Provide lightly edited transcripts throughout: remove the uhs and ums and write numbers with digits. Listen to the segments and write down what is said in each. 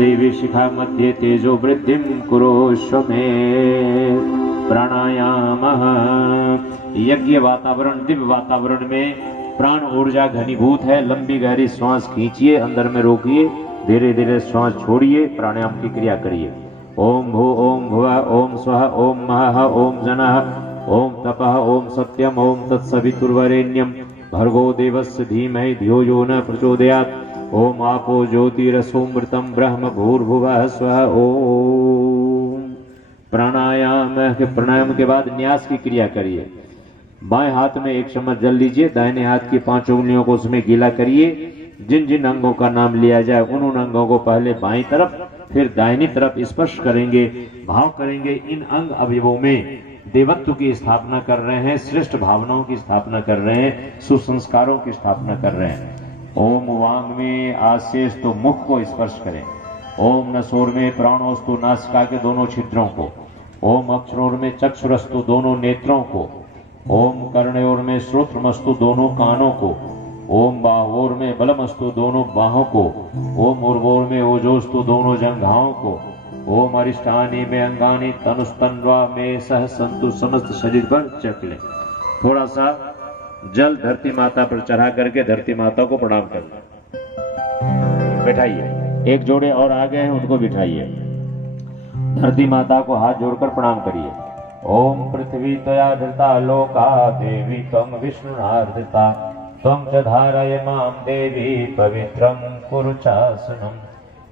देवी शिखा मध्ये तेजो वृद्धिं कुरुष्व मे। प्राणायाम। यज्ञ वातावरण, दिव्य वातावरण में प्राण ऊर्जा घनीभूत है। लंबी गहरी श्वास खींचिए, अंदर में रोकिए, धीरे धीरे श्वास छोड़िए, प्राणायाम की क्रिया करिए। ओम भू ओम भुवः ओम स्वः ओम महः ओम जनः ओम तपः ओम सत्यम ओम तत्सवितुर्वरेण्यम भर्गो देवस्य धीमहि धियो यो न प्रचोदयात्। ओम आपो ज्योतिरसोमृतम ब्रह्म भूर्भुवः स्वः ओम। प्राणायाम। प्राणायाम के बाद न्यास की क्रिया करिए। बाएं हाथ में एक चम्मच जल लीजिए, दाहिने हाथ की 5 उंगलियों को उसमें गीला करिए। जिन जिन अंगों का नाम लिया जाए उन उन अंगों को पहले बाईं तरफ फिर दाहिनी तरफ स्पर्श करेंगे, भाव करेंगे। इन अंग अवयवों में देवत्व की स्थापना कर रहे हैं, श्रेष्ठ भावनाओं की स्थापना कर रहे हैं, सुसंस्कारों की स्थापना कर रहे हैं। ओम वांग में आशेष तो मुख को स्पर्श करें। ओम नसोर में प्राणोस्तु नासिका के दोनों छिद्रों को। ओम अक्षरोर में चक्षुरस्तु दोनों नेत्रों को। ओम कर्णयोर में श्रोत्रमस्तु दोनों कानों को। ओम बाहोर में बलमस्तु दोनों बाहों को। ओम उर्वोर में ओजोस्तु दोनों जंघाओं को। ओम अरिष्टानी में अंगानी तनुस्तन्वा में सह संतु समस्त शरीर पर चख लें। थोड़ा सा जल धरती माता पर चढ़ा करके धरती माता को प्रणाम कर लें। बैठाइए। एक जोड़े और आ गए हैं, उनको बिठाइए। धरती माता को हाथ जोड़कर प्रणाम करिए। ओम पृथ्वी त्वया धृता लोका देवी त्वं विष्णुनार्दिता त्वं च धारय मां देवी पवित्रं कुरु चासनम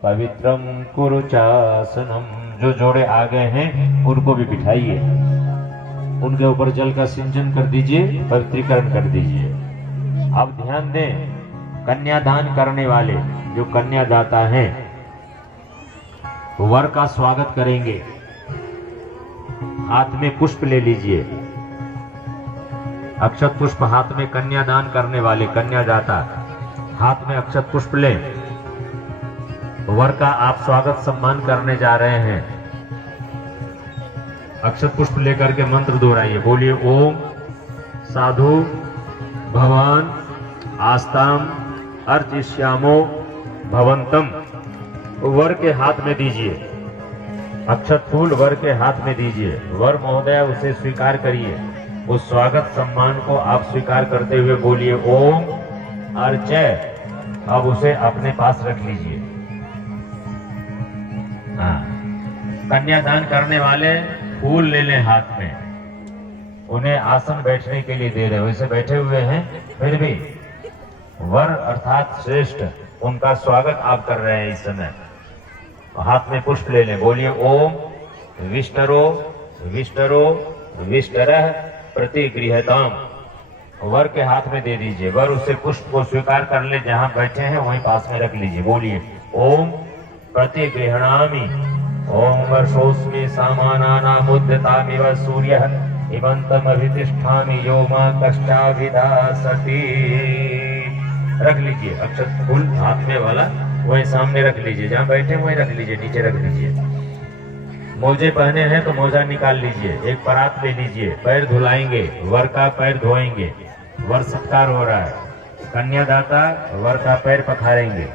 पवित्रं कुरु चासनम। जो जोड़े आ गए हैं उनको भी बिठाइए, उनके ऊपर जल का सिंचन कर दीजिए, पवित्रीकरण कर दीजिए। अब ध्यान दें, कन्यादान करने वाले जो कन्यादाता हैं वर का स्वागत करेंगे। हाथ में पुष्प ले लीजिए, अक्षत पुष्प हाथ में। कन्यादान करने वाले कन्यादाता हाथ में अक्षत पुष्प लें। वर का आप स्वागत सम्मान करने जा रहे हैं। अक्षत पुष्प लेकर के मंत्र दोहराइए। बोलिए ओम साधु भवान आस्ताम अर्चिष्यामो भवंतम। वर के हाथ में दीजिए, अक्षत फूल वर के हाथ में दीजिए। वर महोदय उसे स्वीकार करिए। उस स्वागत सम्मान को आप स्वीकार करते हुए बोलिए ओम अर्चय। अब उसे अपने पास रख लीजिए। हाँ, कन्यादान करने वाले फूल ले लें हाथ में। उन्हें आसन बैठने के लिए दे रहे, वैसे बैठे हुए हैं, फिर भी वर अर्थात श्रेष्ठ, उनका स्वागत आप कर रहे हैं इस समय। हाथ में पुष्प ले लें। बोलिए ओम विष्णरो विष्णरो विष्णरः प्रतिगृहताम। वर के हाथ में दे दीजिए। वर उसे पुष्प को स्वीकार कर ले, जहां बैठे हैं वहीं पास में रख लीजिए। बोलिए ओम प्रतिगृहणामि। ओम वर्षोस्मि सामानानामुद्यतामिव सूर्यः इमन्तमभितिष्ठामि यो मां कष्टाभिधासति। रख लीजिए अक्षत फूल हाथ में वाला, वही सामने रख लीजिए, जहां बैठे वहीं रख लीजिए, नीचे रख लीजिए। मोजे पहने हैं तो मोजा निकाल लीजिए। एक परात ले लीजिए, पैर धुलाएंगे, वर का पैर धोएंगे। वर सत्कार हो रहा है। कन्यादाता वर का पैर पखारेंगे।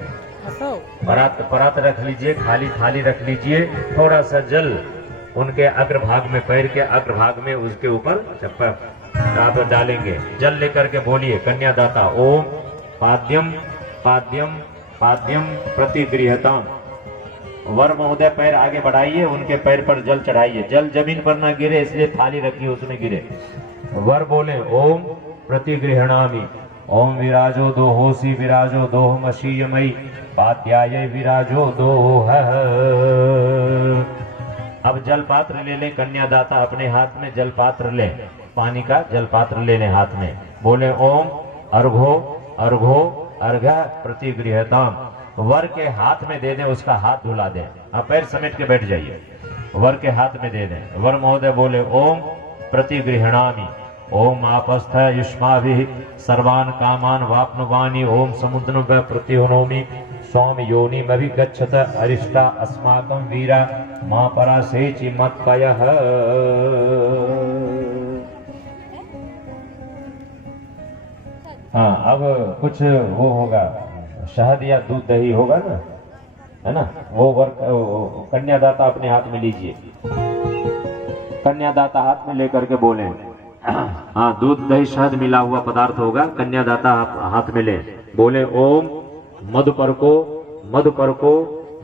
परात रख लीजिए, खाली थाली रख लीजिए। थोड़ा सा जल उनके अग्रभाग में, पैर के अग्रभाग में उसके ऊपर आप डालेंगे। जल लेकर के बोलिए कन्यादाता ओम पाद्यम पाद्यम पाद्यम प्रतिगृहताम। वर महोदय पैर आगे बढ़ाइए, उनके पैर पर जल चढ़ाइए। जल जमीन पर ना गिरे इसलिए थाली रखिए उसमें गिरे। वर बोले ओम प्रतिगृहणामि। ओम विराजो दोहोसी विराजो दोहमशीयमयी पाद्याय विराजो दोह। अब जल पात्र ले ले कन्यादाता, अपने हाथ में जल पात्र ले, पानी का जल पात्र ले ले हाथ में। बोले ओम अर्घो अर्घो अर्घ प्रतिगृहताम। वर के हाथ में दे दें, उसका हाथ धुला दें। आप पैर समेट के बैठ जाइए, वर के हाथ में दे दें। वर महोदय बोले ओम प्रतिगृहणामि। ओम आपस्थ युष्माभिः सर्वान् कामान् वाप्नुवानि। ओम समुद्रं प्रतिहनोमि स्वामी योनिमभिगच्छत अरिष्टा अस्माकं वीरा मां परासेचि मत्पयः। हाँ, अब कुछ वो होगा, शहद या दूध दही होगा ना, है ना, वो वर कन्यादाता अपने हाथ में लीजिए। कन्यादाता हाथ में लेकर के बोले, हाँ दूध दही शहद मिला हुआ पदार्थ होगा, कन्यादाता हाथ में ले, बोले ओम मधुपर्को मधुपर्को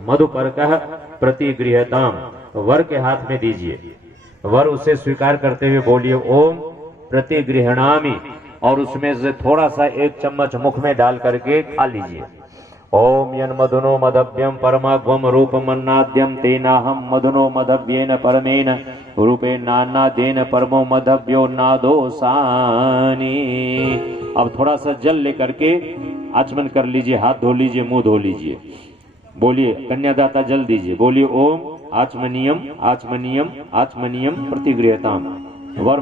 मधुपर्कः प्रतिगृह्यताम, वर के हाथ में दीजिए। वर उसे स्वीकार करते हुए बोलिए ओम प्रतिगृह्णामि, और उसमें से थोड़ा सा एक चम्मच मुख में डाल करके खा लीजिए। ओम यन्मधुनो मधव्यम परमाग्वम रूपमन्नाद्यम तेनाहम मधुनो मधव्येन परमेन रूपेण नान्नादेन परमो मधव्यो नादोसानि। अब थोड़ा सा जल लेकर के आचमन कर लीजिए, हाथ धो लीजिए, मुंह धो लीजिए। बोलिए कन्यादाता जल दीजिए, बोलिए ओम आचमनीयम आचमनीयम आचमनीयम प्रतिगृह्यताम। वर